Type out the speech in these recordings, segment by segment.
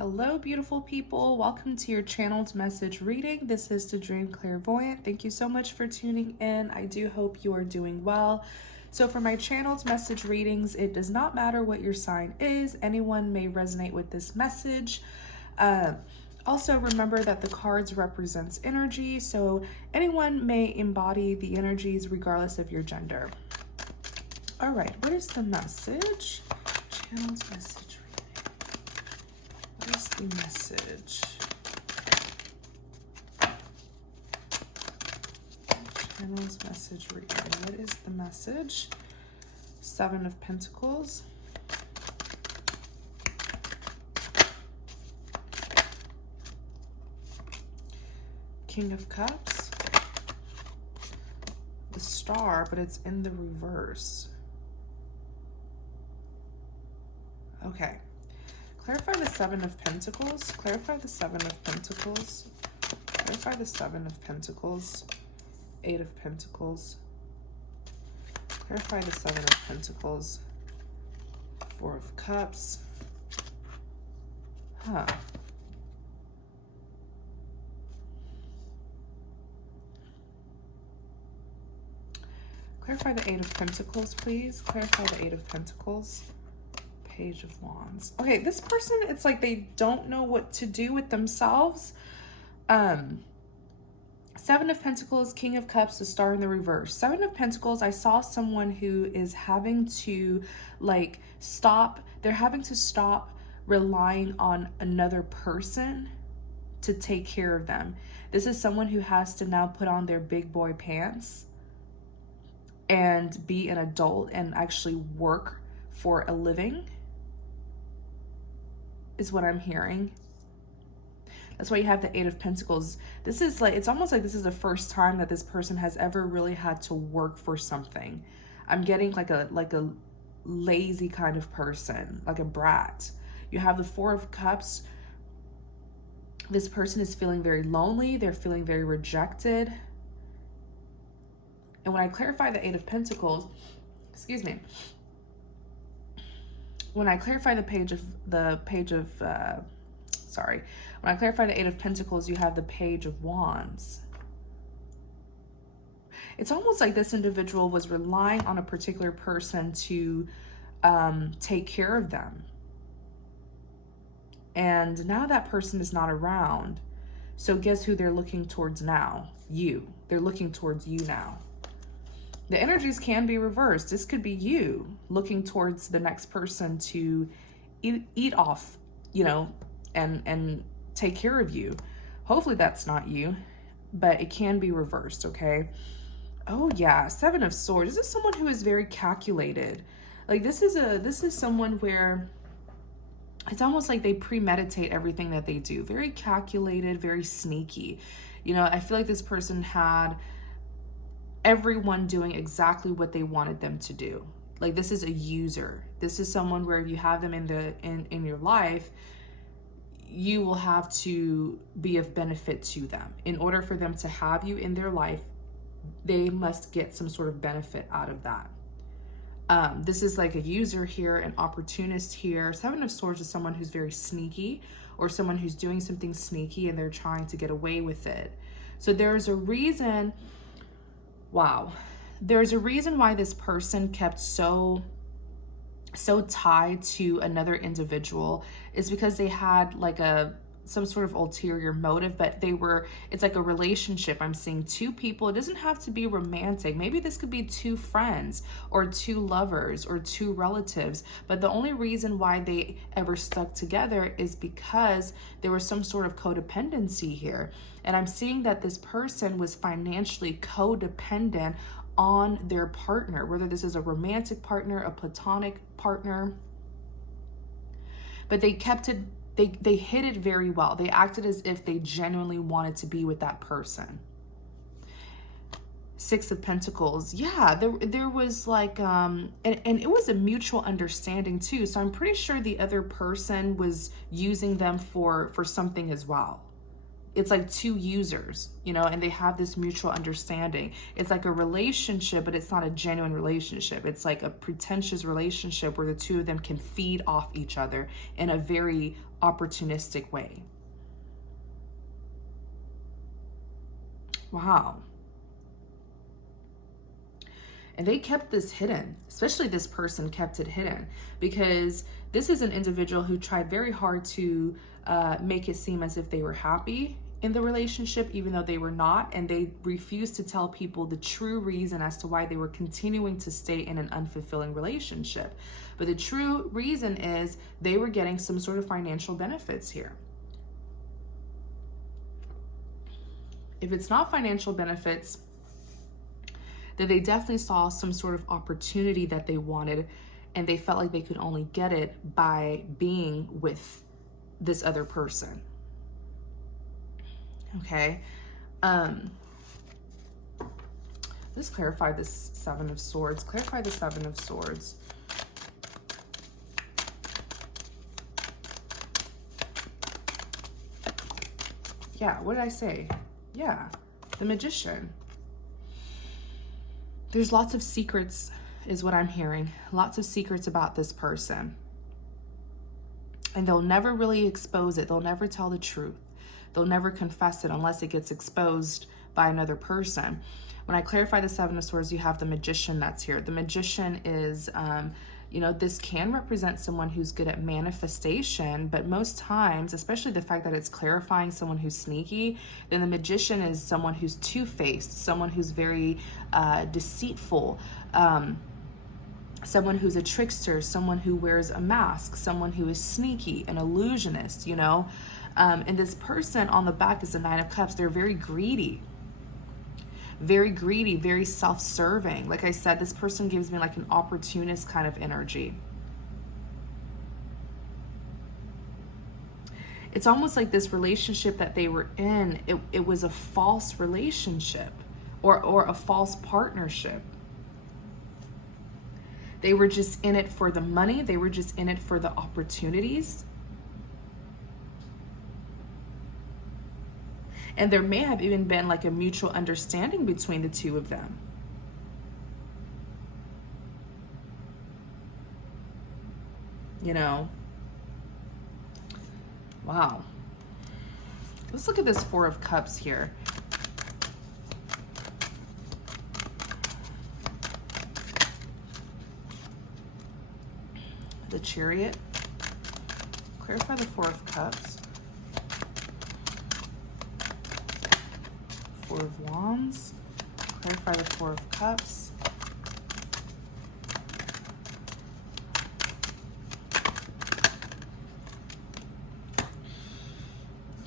Hello, beautiful people. Welcome to your channel's message reading. This is the Dream Clairvoyant. Thank you so much for tuning in. I do hope you are doing well. So for my channel's message readings, it does not matter what your sign is. Anyone may resonate with this message. Also, remember that the cards represents energy, so anyone may embody the energies regardless of your gender. All right, what is the message? Channel's message reading. What is the message? Channel's message reading. What is the message? Seven of Pentacles. King of Cups. The Star, but it's in the reverse. Okay. Clarify the Seven of Pentacles. Clarify the Seven of Pentacles. Clarify the Seven of Pentacles. Eight of Pentacles. Clarify the Seven of Pentacles. Four of Cups. Huh. Clarify the Eight of Pentacles, please. Clarify the Eight of Pentacles. Page of Wands. Okay, this person, it's like they don't know what to do with themselves. Seven of Pentacles, King of Cups, the Star in the reverse. Seven of Pentacles, I saw someone who is having to stop. They're having to stop relying on another person to take care of them. This is someone who has to now put on their big boy pants and be an adult and actually work for a living, is what I'm hearing. That's why you have the Eight of Pentacles. This is like, it's almost like this is the first time that this person has ever really had to work for something. I'm getting like a lazy kind of person, like a brat. You have the Four of Cups. This person is feeling very lonely. They're feeling very rejected. And when I clarify the Eight of Pentacles, excuse me, when I clarify when I clarify the Eight of Pentacles, you have the Page of Wands. It's almost like this individual was relying on a particular person to take care of them. And now that person is not around. So guess who they're looking towards now? You. They're looking towards you now. The energies can be reversed. This could be you looking towards the next person to eat off, you know, and take care of you. Hopefully that's not you, but it can be reversed, okay? Oh yeah, Seven of Swords. This is someone who is very calculated. Like this is someone where it's almost like they premeditate everything that they do. Very calculated, very sneaky. You know, I feel like this person had everyone doing exactly what they wanted them to do. Like this is a user. This is someone where if you have them in your life, you will have to be of benefit to them. In order for them to have you in their life, they must get some sort of benefit out of that. This is like a user here, an opportunist here. Seven of Swords is someone who's very sneaky, or someone who's doing something sneaky and they're trying to get away with it. So there's a reason. Wow. There's a reason why this person kept so tied to another individual, is because they had like some sort of ulterior motive, but it's like a relationship. I'm seeing two people. It doesn't have to be romantic. Maybe this could be two friends or two lovers or two relatives, but the only reason why they ever stuck together is because there was some sort of codependency here. And I'm seeing that this person was financially codependent on their partner, whether this is a romantic partner, a platonic partner, but they kept it, they hid it very well. They acted as if they genuinely wanted to be with that person. Six of Pentacles. Yeah, there was like, and it was a mutual understanding too. So I'm pretty sure the other person was using them for something as well. it's like two users, you know, and they have this mutual understanding. It's like a relationship, but it's not a genuine relationship. It's like a pretentious relationship where the two of them can feed off each other in a very opportunistic way. Wow. And they kept this hidden, especially this person kept it hidden, because this is an individual who tried very hard to make it seem as if they were happy in the relationship, even though they were not. And they refused to tell people the true reason as to why they were continuing to stay in an unfulfilling relationship. But the true reason is they were getting some sort of financial benefits here. If it's not financial benefits, then they definitely saw some sort of opportunity that they wanted, and they felt like they could only get it by being with this other person. Okay. Let's clarify this Seven of Swords. Clarify the Seven of Swords. Yeah, what did I say? Yeah, the Magician. There's lots of secrets, is what I'm hearing. Lots of secrets about this person. And they'll never really expose it. They'll never tell the truth. They'll never confess it unless it gets exposed by another person. When I clarify the Seven of Swords, you have the Magician that's here. The Magician is, you know, this can represent someone who's good at manifestation, but most times, especially the fact that it's clarifying someone who's sneaky, then the Magician is someone who's two-faced, someone who's very deceitful, someone who's a trickster, someone who wears a mask, someone who is sneaky, an illusionist, you know. And this person on the back is the Nine of Cups. They're very greedy, very self-serving. Like I said, this person gives me like an opportunist kind of energy. It's almost like this relationship that they were in, it was a false relationship or a false partnership. They were just in it for the money. They were just in it for the opportunities. And there may have even been like a mutual understanding between the two of them. You know? Wow. Let's look at this Four of Cups here. The Chariot. Clarify the Four of Cups. Four of Wands. Clarify the Four of Cups.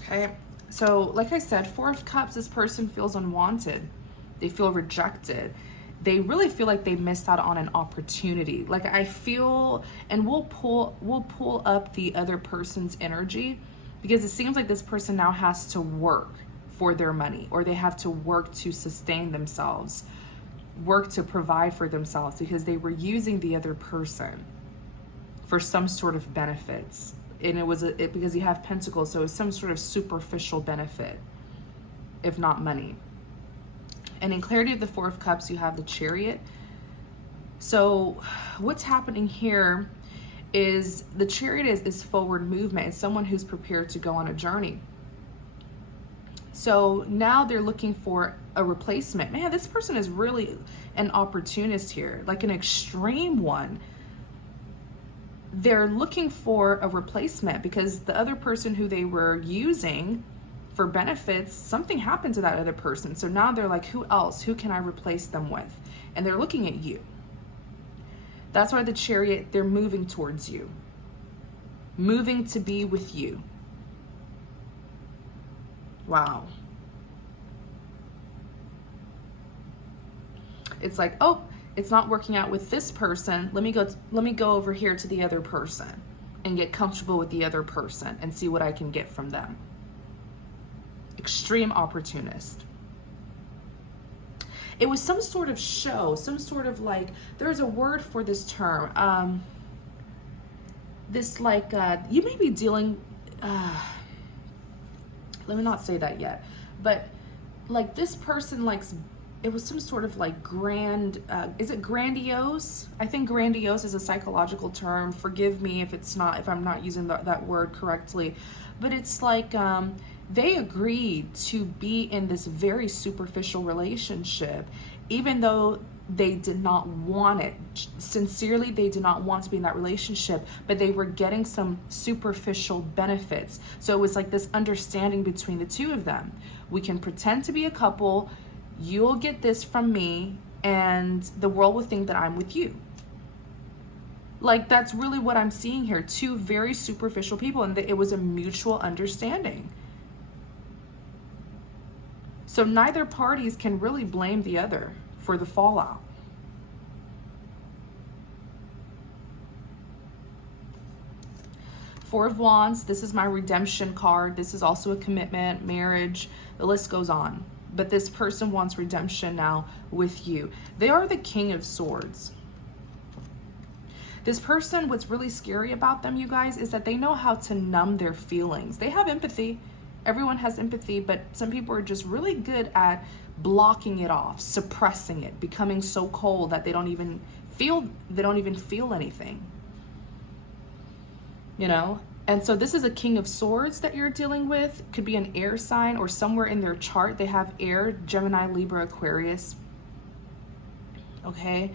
Okay, so like I said, Four of Cups, this person feels unwanted. They feel rejected. They really feel like they missed out on an opportunity. Like I feel, and we'll pull up the other person's energy, because it seems like this person now has to work for their money, or they have to work to sustain themselves, work to provide for themselves, because they were using the other person for some sort of benefits. And it was because you have Pentacles, so it's some sort of superficial benefit, if not money. And in clarity of the Four of Cups, you have the Chariot. So what's happening here is the Chariot is forward movement. It's someone who's prepared to go on a journey. So now they're looking for a replacement. Man, this person is really an opportunist here, like an extreme one. They're looking for a replacement because the other person who they were using for benefits, something happened to that other person. So now they're like, who else? Who can I replace them with? And they're looking at you. That's why the Chariot, they're moving towards you, moving to be with you. Wow. It's like, oh, it's not working out with this person. Let me go over here to the other person and get comfortable with the other person and see what I can get from them. Extreme opportunist. It was some sort of show, some sort of like, there's a word for this term. This like, you may be dealing, Let me not say that yet. But like this person likes, it was some sort of like grand, is it grandiose? I think grandiose is a psychological term. Forgive me if it's not, if I'm not using that word correctly. But it's like they agreed to be in this very superficial relationship, even though they did not want it. Sincerely, they did not want to be in that relationship, but they were getting some superficial benefits. So it was like this understanding between the two of them. We can pretend to be a couple, you'll get this from me, and the world will think that I'm with you. Like, that's really what I'm seeing here. Two very superficial people, and it was a mutual understanding. So neither parties can really blame the other for the fallout. Four of Wands, this is my redemption card. This is also a commitment, marriage, the list goes on. But this person wants redemption now with you. They are the King of Swords. This person, what's really scary about them, you guys, is that they know how to numb their feelings. They have empathy. Everyone has empathy, but some people are just really good at blocking it off, suppressing it, becoming so cold that they don't even feel anything. You know? And so this is a King of Swords that you're dealing with. Could be an air sign, or somewhere in their chart they have air, Gemini, Libra, Aquarius. Okay?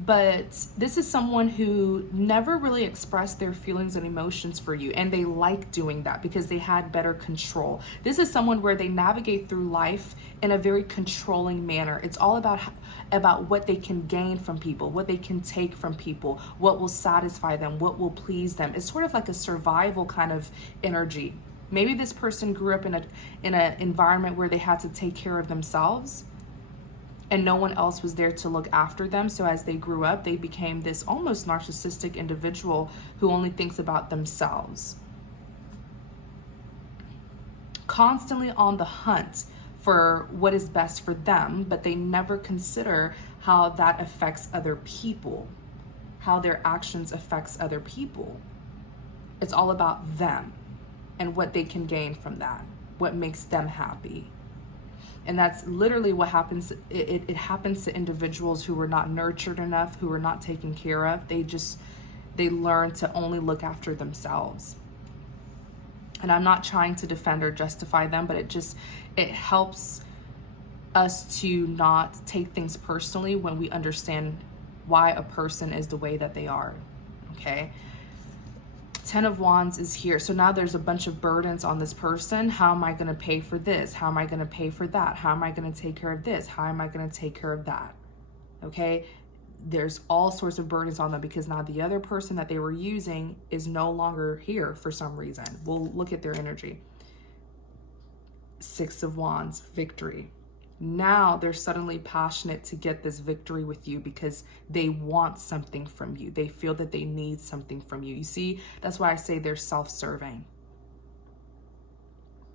But this is someone who never really expressed their feelings and emotions for you, and they like doing that because they had better control. This is someone where they navigate through life in a very controlling manner. It's all about what they can gain from people, what they can take from people, what will satisfy them, what will please them. It's sort of like a survival kind of energy. Maybe this person grew up in an environment where they had to take care of themselves, and no one else was there to look after them. So as they grew up, they became this almost narcissistic individual who only thinks about themselves. Constantly on the hunt for what is best for them, but they never consider how that affects other people, how their actions affects other people. It's all about them and what they can gain from that, what makes them happy. And that's literally what happens. It happens to individuals who were not nurtured enough, who were not taken care of. They learn to only look after themselves. And I'm not trying to defend or justify them, but it helps us to not take things personally when we understand why a person is the way that they are, okay? 10 of Wands is here. So now there's a bunch of burdens on this person. How am I going to pay for this? How am I going to pay for that? How am I going to take care of this? How am I going to take care of that? Okay? There's all sorts of burdens on them because now the other person that they were using is no longer here for some reason. We'll look at their energy. 6 of Wands, victory. Now they're suddenly passionate to get this victory with you because they want something from you. They feel that they need something from you. You see, that's why I say they're self-serving.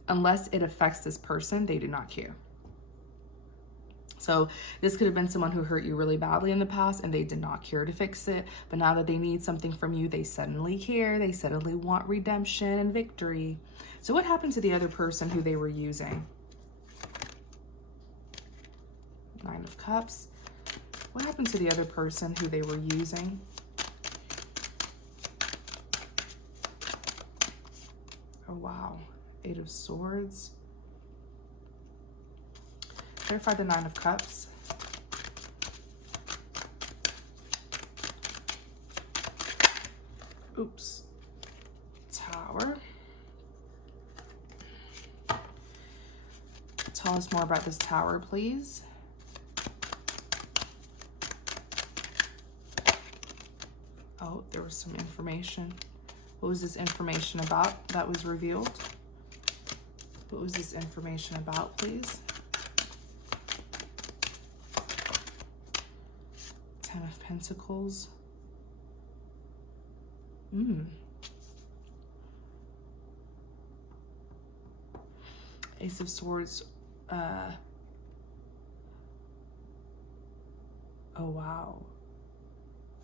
Unless it affects this person, they do not care. So this could have been someone who hurt you really badly in the past and they did not care to fix it. But now that they need something from you, they suddenly care. They suddenly want redemption and victory. So what happened to the other person who they were using? 9 of Cups. What happened to the other person who they were using? Oh, wow. 8 of Swords. Clarify the 9 of Cups. Oops. Tower. Tell us more about this Tower, please. Oh, there was some information. What was this information about that was revealed? What was this information about, please? 10 of Pentacles. Ace of Swords. Oh, wow.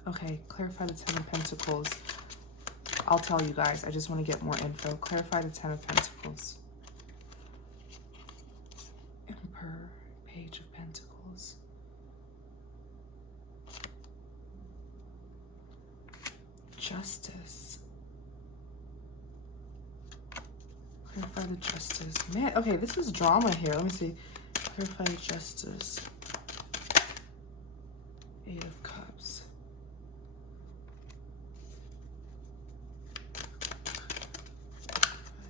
Okay, clarify the 10 of Pentacles. I'll tell you guys. I just want to get more info. Clarify the 10 of Pentacles. Page of Pentacles. Justice. Clarify the justice. Man, okay, this is drama here. Let me see. Clarify the justice. Eight of Cups.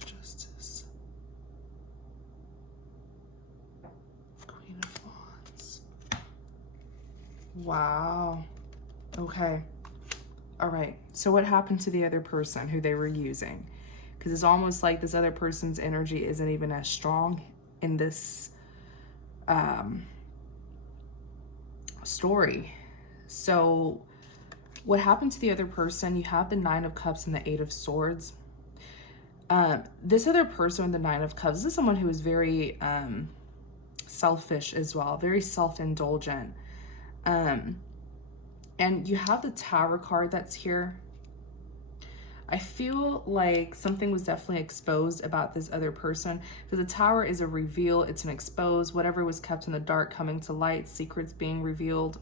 Justice. Queen of Wands. Wow. Okay. All right. So what happened to the other person who they were using? Because it's almost like this other person's energy isn't even as strong in this story. So what happened to the other person? You have the Nine of Cups and the Eight of Swords. This other person with the Nine of Cups, this is someone who is very selfish as well, very self-indulgent. And you have the Tower card that's here. I feel like something was definitely exposed about this other person, because the Tower is a reveal. It's an expose. Whatever was kept in the dark coming to light, secrets being revealed.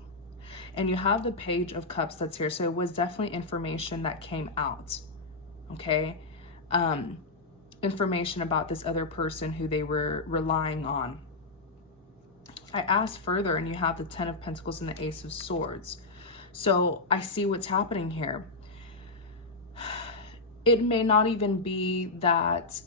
And you have the Page of Cups that's here. So it was definitely information that came out. Okay. Information about this other person who they were relying on. I asked further, and you have the Ten of Pentacles and the Ace of Swords. So I see what's happening here. It may not even be that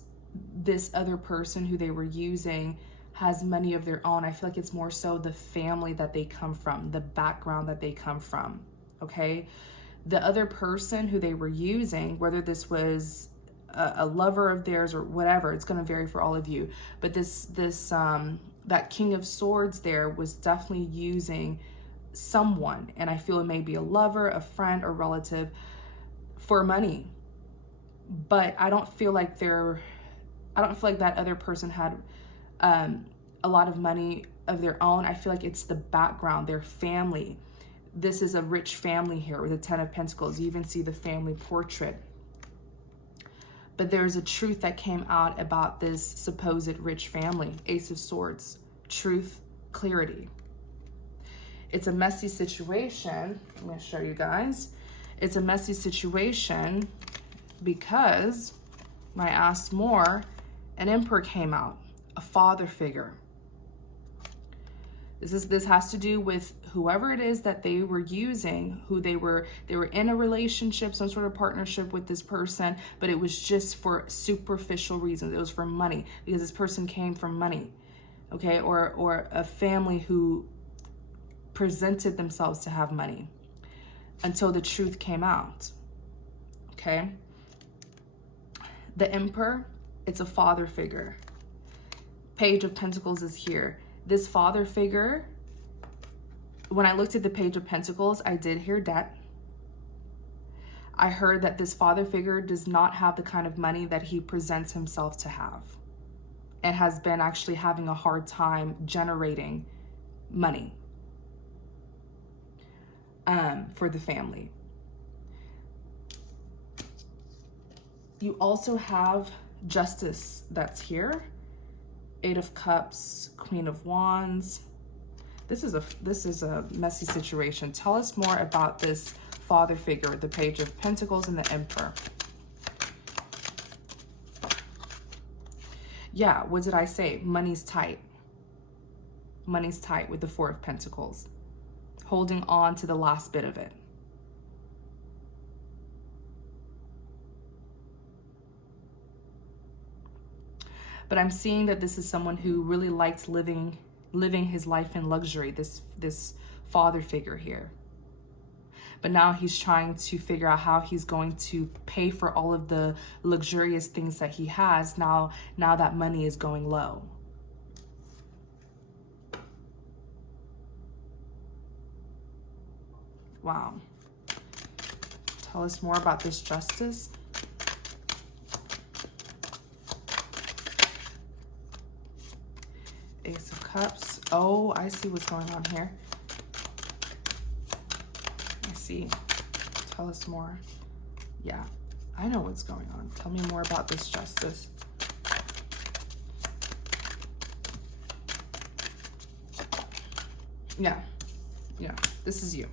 this other person who they were using has money of their own. I feel like it's more so the family that they come from, the background that they come from, okay? The other person who they were using, whether this was a lover of theirs or whatever, it's going to vary for all of you. But that King of Swords there was definitely using someone, and I feel it may be a lover, a friend, or relative for money. But I don't feel like that other person had a lot of money of their own. I feel like it's the background, their family. This is a rich family here with the Ten of Pentacles. You even see the family portrait. But there's a truth that came out about this supposed rich family. Ace of Swords. Truth, clarity. It's a messy situation. I'm going to show you guys. It's a messy situation because when I asked more, an Emperor came out, a father figure. This has to do with whoever it is that they were using, who they were in a relationship, some sort of partnership with this person, but it was just for superficial reasons. It was for money, because this person came from money, okay? Or a family who presented themselves to have money until the truth came out, okay? The Emperor, it's a father figure. Page of Pentacles is here. This father figure, when I looked at the Page of Pentacles, I did hear debt. I heard that this father figure does not have the kind of money that he presents himself to have, and has been actually having a hard time generating money for the family. You also have Justice that's here. Eight of Cups, Queen of Wands. This is a messy situation. Tell us more about this father figure, the Page of Pentacles and the Emperor. Yeah, what did I say? Money's tight. Money's tight with the Four of Pentacles. Holding on to the last bit of it. But I'm seeing that this is someone who really liked living his life in luxury, this father figure here. But now he's trying to figure out how he's going to pay for all of the luxurious things that he has now that money is going low. Wow. Tell us more about this Justice. Ace of Cups. Oh, I see what's going on here. I see. Tell us more. Yeah, I know what's going on. Tell me more about this Justice. Yeah. Yeah. This is you.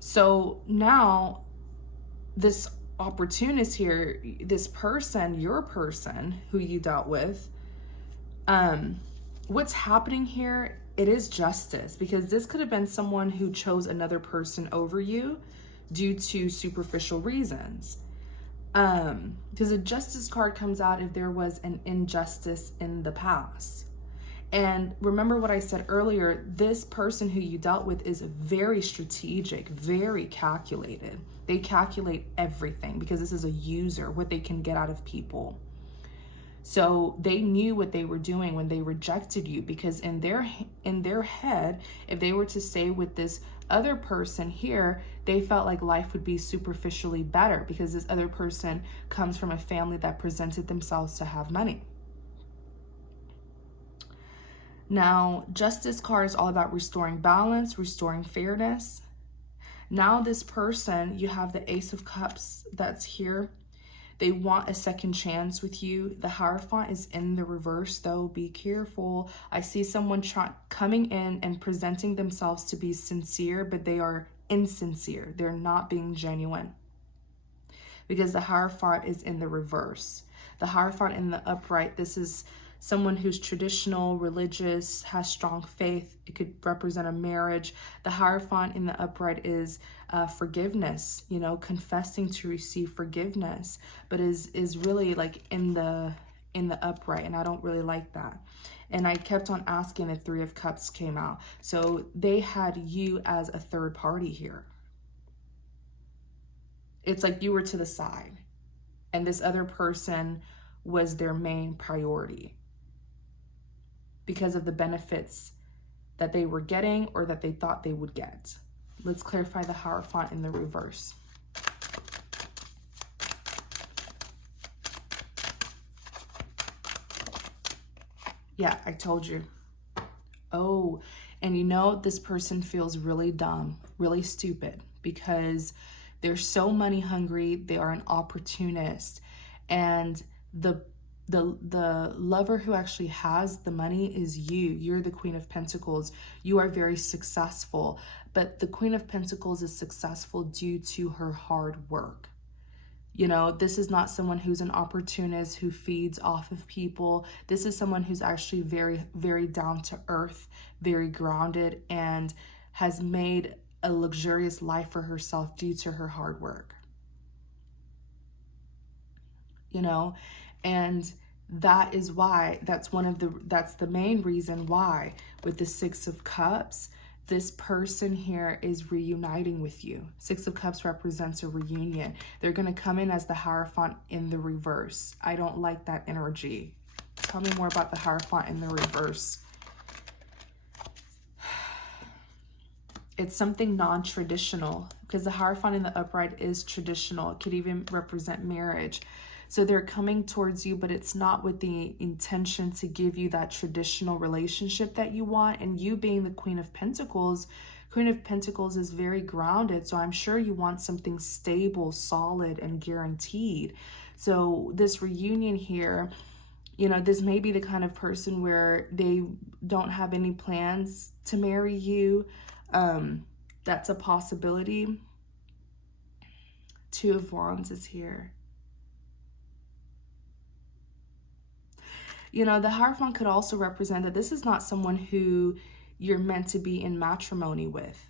So now this opportunist here, this person, your person who you dealt with, what's happening here, it is justice, because this could have been someone who chose another person over you due to superficial reasons. Because a justice card comes out if there was an injustice in the past. And remember what I said earlier, this person who you dealt with is very strategic, very calculated. They calculate everything because this is a user, what they can get out of people. So they knew what they were doing when they rejected you, because in their head, if they were to stay with this other person here, they felt like life would be superficially better because this other person comes from a family that presented themselves to have money. Now, justice card is all about restoring balance, restoring fairness. Now this person, you have the Ace of Cups that's here. They want a second chance with you. The Hierophant is in the reverse, though. Be careful. I see someone coming in and presenting themselves to be sincere, but they are insincere. They're not being genuine, because the Hierophant is in the reverse. The Hierophant in the upright, this is someone who's traditional, religious, has strong faith. It could represent a marriage. The Hierophant in the upright is forgiveness, you know, confessing to receive forgiveness, but is really like in the upright, and I don't really like that. And I kept on asking, the Three of Cups came out. So they had you as a third party here. It's like you were to the side, and this other person was their main priority because of the benefits that they were getting or that they thought they would get. Let's clarify the Hierophant in the reverse. Yeah, I told you. Oh, and you know, this person feels really dumb, really stupid, because they're so money hungry. They are an opportunist, and the lover who actually has the money is you. You're the Queen of Pentacles. You are very successful, but the Queen of Pentacles is successful due to her hard work. You know, this is not someone who's an opportunist who feeds off of people. This is someone who's actually very, very down to earth, very grounded, and has made a luxurious life for herself due to her hard work. You know, and that is why, that's the main reason why with the Six of Cups, this person here is reuniting with you. Six of Cups represents a reunion. They're going to come in as the Hierophant in the reverse. I don't like that energy. Tell me more about the Hierophant in the reverse. It's something non-traditional, because the Hierophant in the upright is traditional. It could even represent marriage. So they're coming towards you, but it's not with the intention to give you that traditional relationship that you want. And you being the Queen of Pentacles is very grounded. So I'm sure you want something stable, solid, and guaranteed. So this reunion here, you know, this may be the kind of person where they don't have any plans to marry you. That's a possibility. Two of Wands is here. You know, the Hierophant could also represent that this is not someone who you're meant to be in matrimony with.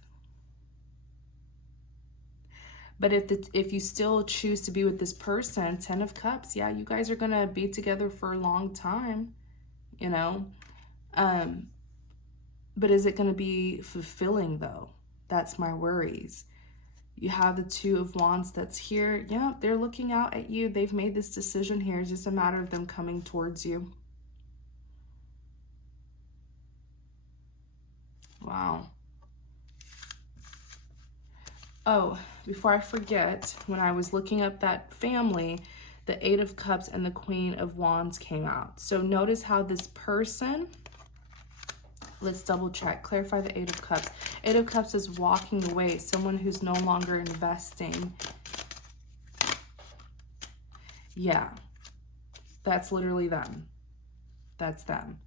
But if you still choose to be with this person, Ten of Cups, yeah, you guys are going to be together for a long time, you know. But is it going to be fulfilling, though? That's my worries. You have the Two of Wands that's here. Yeah, they're looking out at you. They've made this decision here. It's just a matter of them coming towards you. Wow. Oh, before I forget, when I was looking up that family, the Eight of Cups and the Queen of Wands came out. So notice how this person, let's double check, clarify the Eight of Cups. Eight of Cups is walking away, someone who's no longer investing. Yeah, that's literally them. That's them.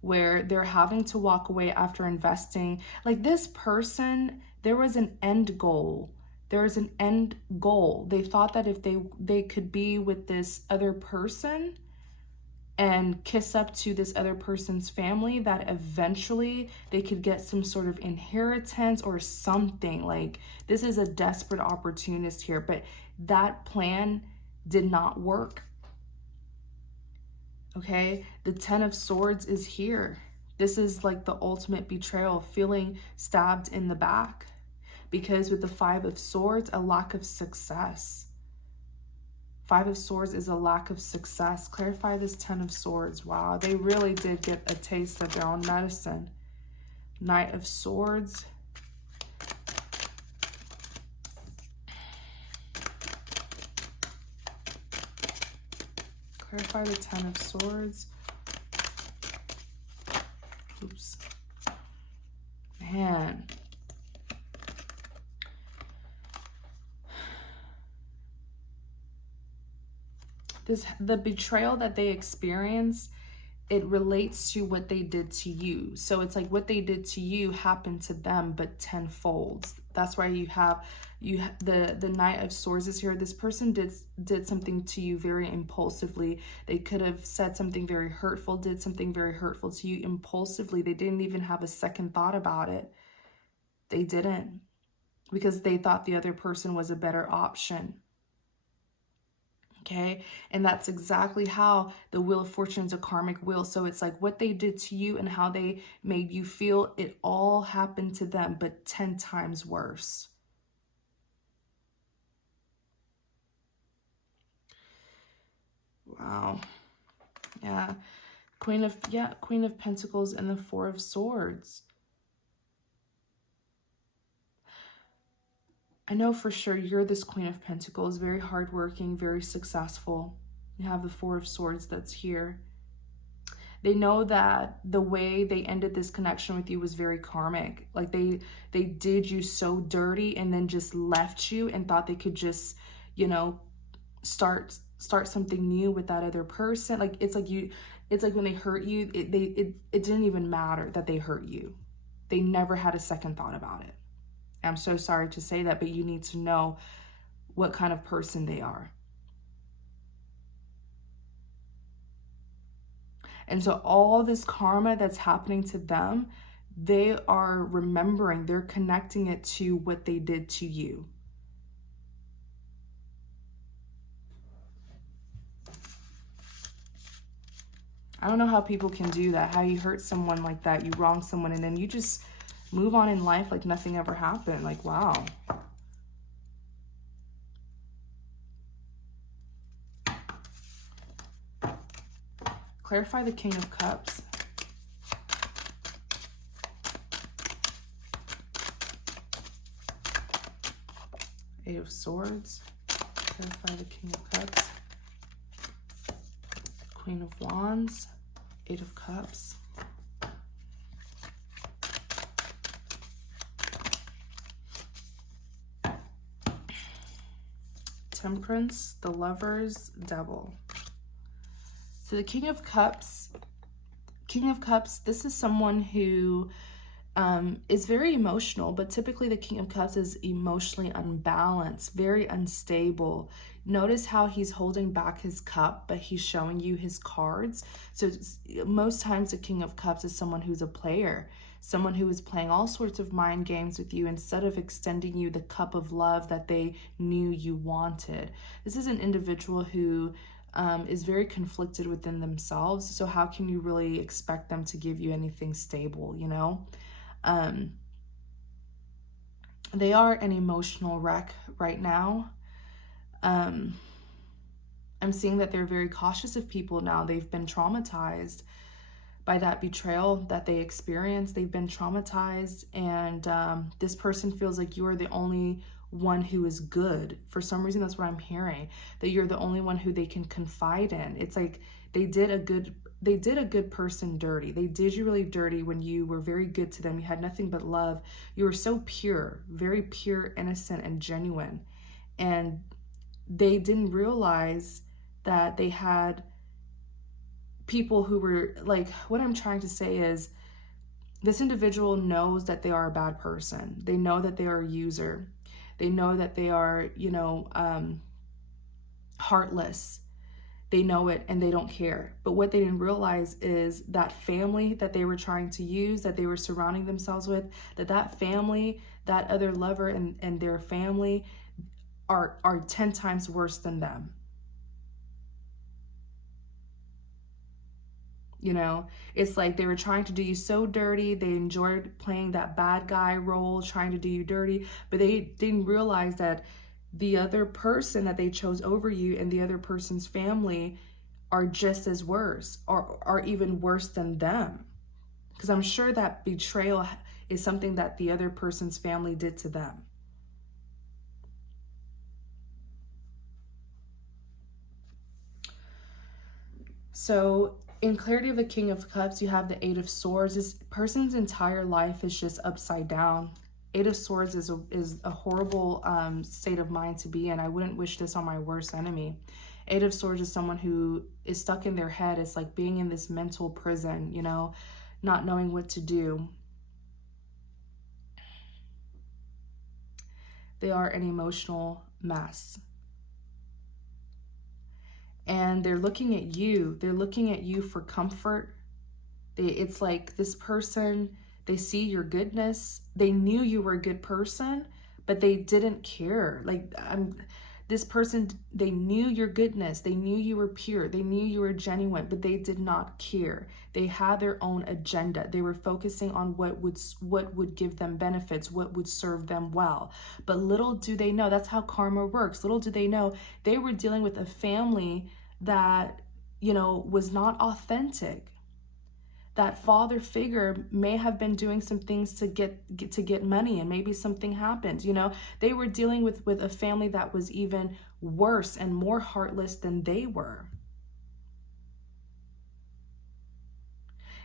where they're having to walk away after investing. Like this person, there was an end goal. There was an end goal. They thought that if they could be with this other person and kiss up to this other person's family, that eventually they could get some sort of inheritance or something. Like, this is a desperate opportunist here, but that plan did not work. Okay, the Ten of Swords is here. This is like the ultimate betrayal, feeling stabbed in the back, because with the Five of Swords, a lack of success. Five of Swords is a lack of success. Clarify this Ten of Swords. Wow, they really did get a taste of their own medicine. Knight of Swords. Clarify the Ten of Swords. Oops. Man. The betrayal that they experience, it relates to what they did to you. So it's like what they did to you happened to them, but tenfold. That's why you have the Knight of Swords is here. This person did something to you very impulsively. They could have said something very hurtful, did something very hurtful to you impulsively. They didn't even have a second thought about it. They didn't, because they thought the other person was a better option. Okay, and that's exactly how the Wheel of Fortune is a karmic wheel. So it's like what they did to you and how they made you feel, it all happened to them, but 10 times worse. Wow. Yeah. Queen of Pentacles and the Four of Swords. I know for sure you're this Queen of Pentacles, very hardworking, very successful. You have the Four of Swords that's here. They know that the way they ended this connection with you was very karmic. Like they did you so dirty and then just left you and thought they could just, you know, start something new with that other person. Like it's like when they hurt you, it didn't even matter that they hurt you. They never had a second thought about it. I'm so sorry to say that, but you need to know what kind of person they are. And so all this karma that's happening to them, they are remembering, they're connecting it to what they did to you. I don't know how people can do that, how you hurt someone like that, you wrong someone, and then you just move on in life like nothing ever happened. Like, wow. Clarify the King of Cups. Eight of Swords. Clarify the King of Cups. Queen of Wands. Eight of Cups. Temperance, the Lovers, Devil. So the King of Cups, this is someone who is very emotional, but typically the King of Cups is emotionally unbalanced, very unstable. Notice how he's holding back his cup, but he's showing you his cards. So most times the King of Cups is someone who's a player, someone who is playing all sorts of mind games with you instead of extending you the cup of love that they knew you wanted. This is an individual who is very conflicted within themselves. So how can you really expect them to give you anything stable, you know? They are an emotional wreck right now. I'm seeing that they're very cautious of people now. They've been traumatized by that betrayal that they experienced. They've been traumatized, and this person feels like you are the only one who is good. For some reason, that's what I'm hearing, that you're the only one who they can confide in. It's like they did a good person dirty. They did you really dirty when you were very good to them. You had nothing but love. You were so pure, very pure, innocent, and genuine. And they didn't realize that they had people who were like, what I'm trying to say is this individual knows that they are a bad person. They know that they are a user. They know that they are, you know, heartless. They know it and they don't care. But what they didn't realize is that family that they were trying to use, that they were surrounding themselves with, that family, that other lover and their family are 10 times worse than them. You know, it's like they were trying to do you so dirty. They enjoyed playing that bad guy role, trying to do you dirty, but they didn't realize that the other person that they chose over you and the other person's family are just as worse, or are even worse than them. Because I'm sure that betrayal is something that the other person's family did to them. So in clarity of the King of Cups, you have the Eight of Swords. This person's entire life is just upside down. Eight of Swords is a horrible state of mind to be in. I wouldn't wish this on my worst enemy. Eight of Swords is someone who is stuck in their head. It's like being in this mental prison, you know, not knowing what to do. They are an emotional mess. And they're looking at you. They're looking at you for comfort. It's like this person, they see your goodness. They knew you were a good person, but they didn't care. Like, this person, they knew your goodness. They knew you were pure. They knew you were genuine, but they did not care. They had their own agenda. They were focusing on what would give them benefits, what would serve them well. But little do they know, that's how karma works. Little do they know, they were dealing with a family that, you know, was not authentic. That father figure may have been doing some things to get money, and maybe something happened. You know, they were dealing with a family that was even worse and more heartless than they were.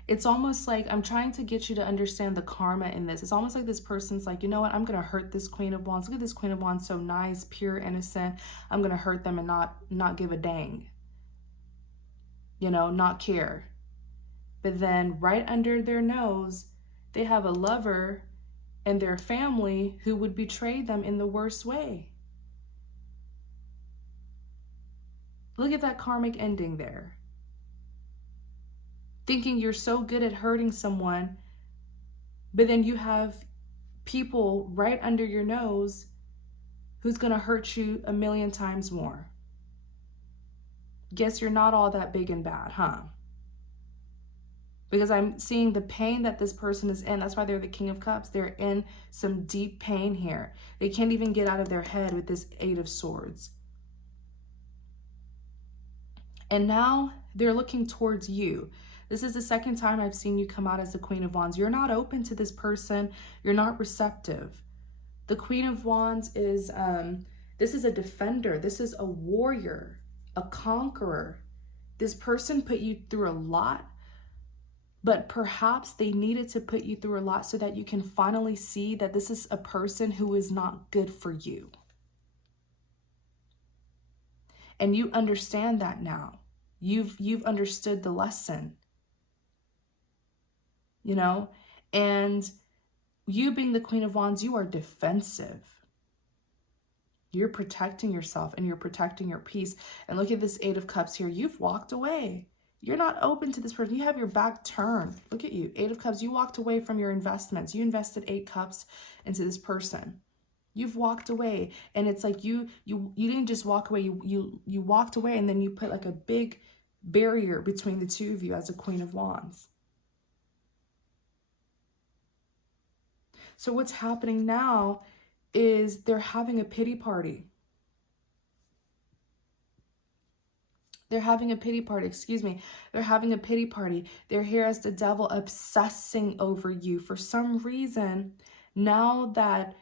It's almost like I'm trying to get you to understand the karma in this. It's almost like this person's like, you know what, I'm going to hurt this Queen of Wands. Look at this Queen of Wands, so nice, pure, innocent. I'm going to hurt them and not give a dang. You know, not care. But then right under their nose, they have a lover and their family who would betray them in the worst way. Look at that karmic ending there. Thinking you're so good at hurting someone, but then you have people right under your nose who's going to hurt you a million times more. Guess you're not all that big and bad, huh? Because I'm seeing the pain that this person is in. That's why they're the King of Cups. They're in some deep pain here. They can't even get out of their head with this Eight of Swords. And now they're looking towards you. This is the second time I've seen you come out as the Queen of Wands. You're not open to this person. You're not receptive. The Queen of Wands is, this is a defender. This is a warrior, a conqueror. This person put you through a lot, but perhaps they needed to put you through a lot so that you can finally see that this is a person who is not good for you. And you understand that now. You've understood the lesson. You know, and you being the Queen of Wands, you are defensive. You're protecting yourself and you're protecting your peace. And look at this Eight of Cups here. You've walked away. You're not open to this person. You have your back turned. Look at you. Eight of Cups. You walked away from your investments. You invested 8 cups into this person. You've walked away. And it's like you didn't just walk away. You walked away, and then you put like a big barrier between the two of you as a Queen of Wands. So what's happening now is they're having a pity party. They're having a pity party, excuse me. They're having a pity party. They're here as the devil, obsessing over you. For some reason, now that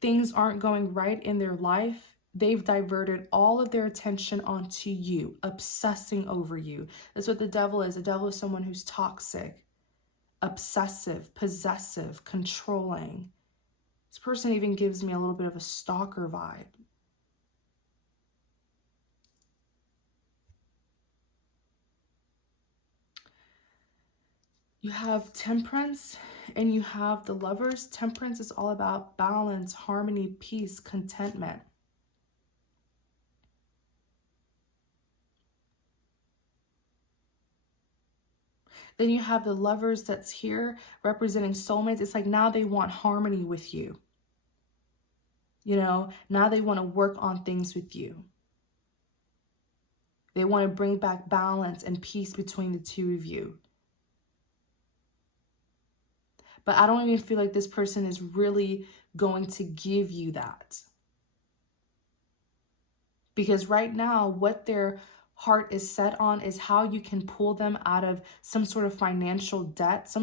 things aren't going right in their life, they've diverted all of their attention onto you, obsessing over you. That's what the devil is. The devil is someone who's toxic, obsessive, possessive, controlling. This person even gives me a little bit of a stalker vibe. You have Temperance and you have the Lovers. Temperance is all about balance, harmony, peace, contentment. Then you have the Lovers that's here representing soulmates. It's like now they want harmony with you. You know, now they want to work on things with you. They want to bring back balance and peace between the two of you. But I don't even feel like this person is really going to give you that. Because right now, what their heart is set on is how you can pull them out of some sort of financial debt,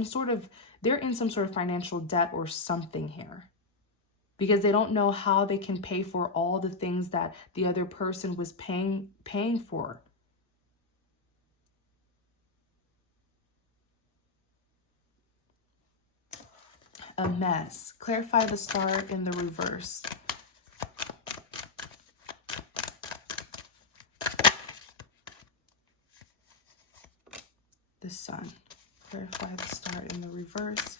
they're in some sort of financial debt or something here. Because they don't know how they can pay for all the things that the other person was paying for. A mess. Clarify the star in the reverse. The Sun. Clarify the star in the reverse.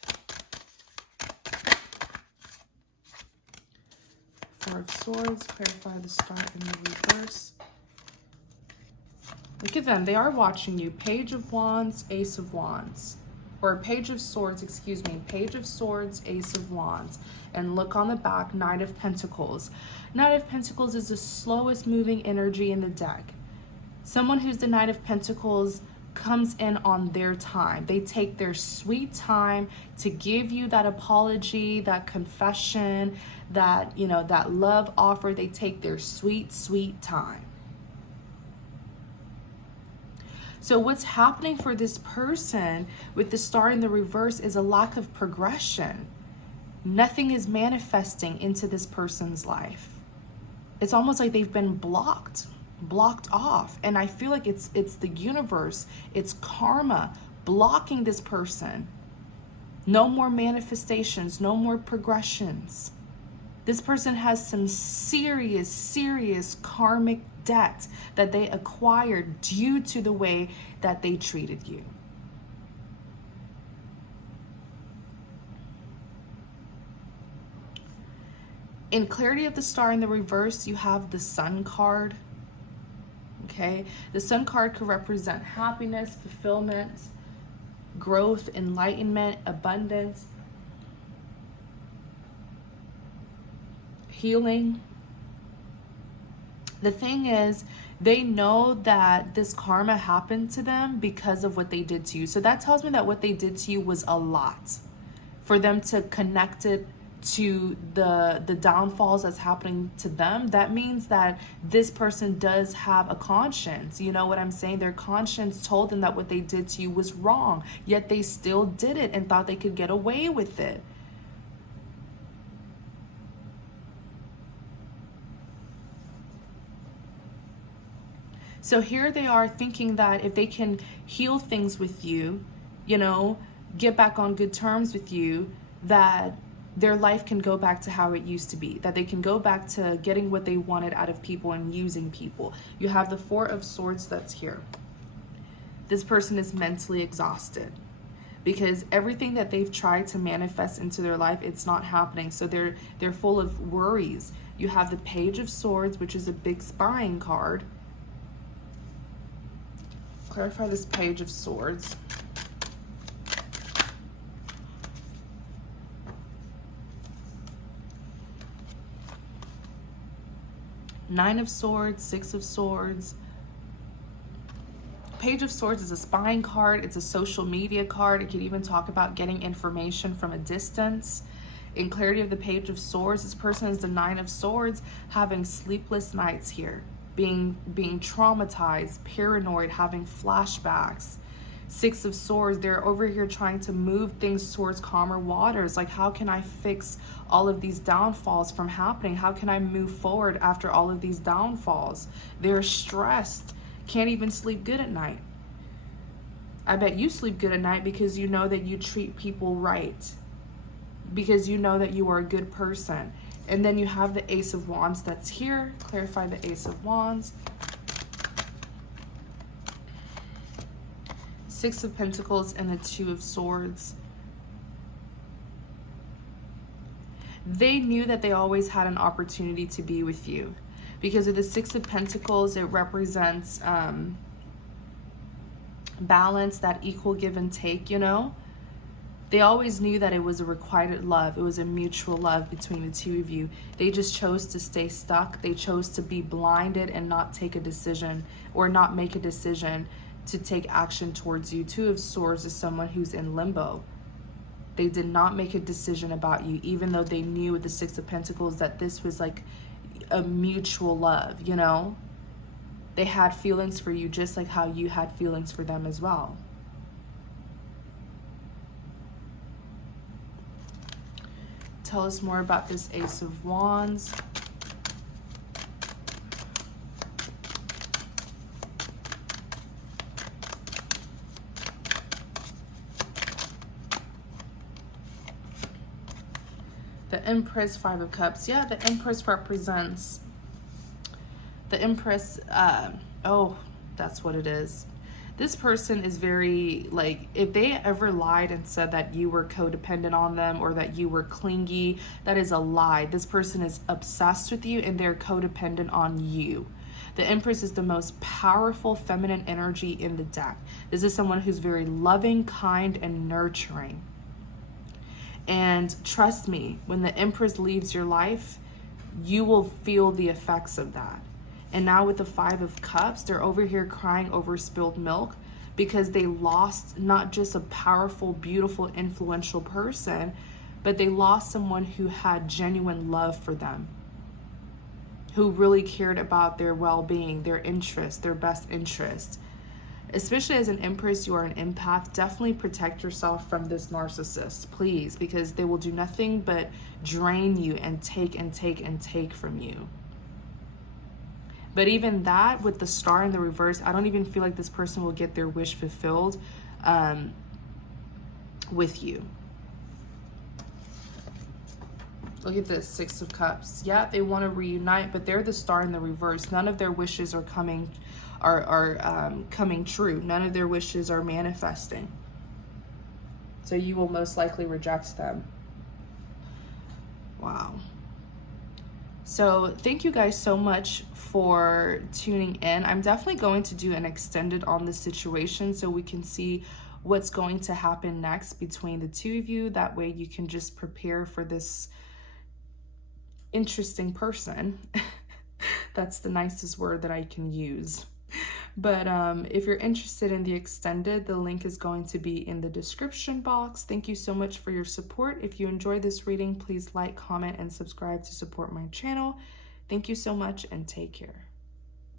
Four of Swords. Clarify the star in the reverse. Look at them. They are watching you. Page of Wands, Ace of Wands. Or Page of Swords, excuse me. Page of Swords, Ace of Wands. And look on the back, Knight of Pentacles. Knight of Pentacles is the slowest moving energy in the deck. Someone who's the Knight of Pentacles comes in on their time. They take their sweet time to give you that apology, that confession, that, you know, that love offer. They take their sweet, sweet time. So what's happening for this person with the star in the reverse is a lack of progression. Nothing is manifesting into this person's life. It's almost like they've been blocked off. And I feel like it's the universe, it's karma blocking this person. No more manifestations, no more progressions. This person has some serious karmic debt that they acquired due to the way that they treated you. In clarity of the star in the reverse, you have the Sun card. Okay, the Sun card could represent happiness, fulfillment, growth, enlightenment, abundance, healing. The thing is, they know that this karma happened to them because of what they did to you. So that tells me that what they did to you was a lot. For them to connect it to the downfalls that's happening to them, that means that this person does have a conscience. You know what I'm saying? Their conscience told them that what they did to you was wrong, yet they still did it and thought they could get away with it. So here they are thinking that if they can heal things with you, you know, get back on good terms with you, that their life can go back to how it used to be, that they can go back to getting what they wanted out of people and using people. You have the Four of Swords that's here. This person is mentally exhausted because everything that they've tried to manifest into their life, it's not happening. So they're full of worries. You have the Page of Swords, which is a big spying card. Clarify this Page of Swords. Nine of Swords, Six of Swords. Page of Swords is a spying card. It's a social media card. It could even talk about getting information from a distance. In clarity of the Page of Swords, this person is the Nine of Swords, having sleepless nights here, being traumatized, paranoid, having flashbacks. Six of Swords, they're over here trying to move things towards calmer waters. Like, how can I fix all of these downfalls from happening? How can I move forward after all of these downfalls? They're stressed, can't even sleep good at night. I bet you sleep good at night because you know that you treat people right, because you know that you are a good person. And then you have the Ace of Wands that's here. Clarify the Ace of Wands. Six of Pentacles and the Two of Swords. They knew that they always had an opportunity to be with you. Because of the Six of Pentacles, it represents balance, that equal give and take, you know. They always knew that it was a requited love. It was a mutual love between the two of you. They just chose to stay stuck. They chose to be blinded and not take a decision, or not make a decision to take action towards you. Two of Swords is someone who's in limbo. They did not make a decision about you, even though they knew with the Six of Pentacles that this was like a mutual love, you know? They had feelings for you just like how you had feelings for them as well. Tell us more about this Ace of Wands. The Empress, Five of Cups. Yeah, the Empress represents... The Empress, oh, that's what it is. This person is very, like, if they ever lied and said that you were codependent on them or that you were clingy, that is a lie. This person is obsessed with you and they're codependent on you. The Empress is the most powerful feminine energy in the deck. This is someone who's very loving, kind, and nurturing. And trust me, when the Empress leaves your life, you will feel the effects of that. And now with the Five of Cups, they're over here crying over spilled milk because they lost not just a powerful, beautiful, influential person, but they lost someone who had genuine love for them, who really cared about their well-being, their interests, their best interests. Especially as an Empress, you are an empath. Definitely protect yourself from this narcissist, please, because they will do nothing but drain you and take and take and take from you. But even that, with the Star in the reverse, I don't even feel like this person will get their wish fulfilled with you. Look at this, Six of Cups. Yeah, they want to reunite, but they're the Star in the reverse. None of their wishes are coming true. None of their wishes are manifesting. So you will most likely reject them. Wow. So thank you guys so much for tuning in. I'm definitely going to do an extended on this situation so we can see what's going to happen next between the two of you. That way you can just prepare for this interesting person. That's the nicest word that I can use. But if you're interested in the extended, the link is going to be in the description box. Thank you so much for your support. If you enjoyed this reading, please like, comment, and subscribe to support my channel. Thank you so much and take care.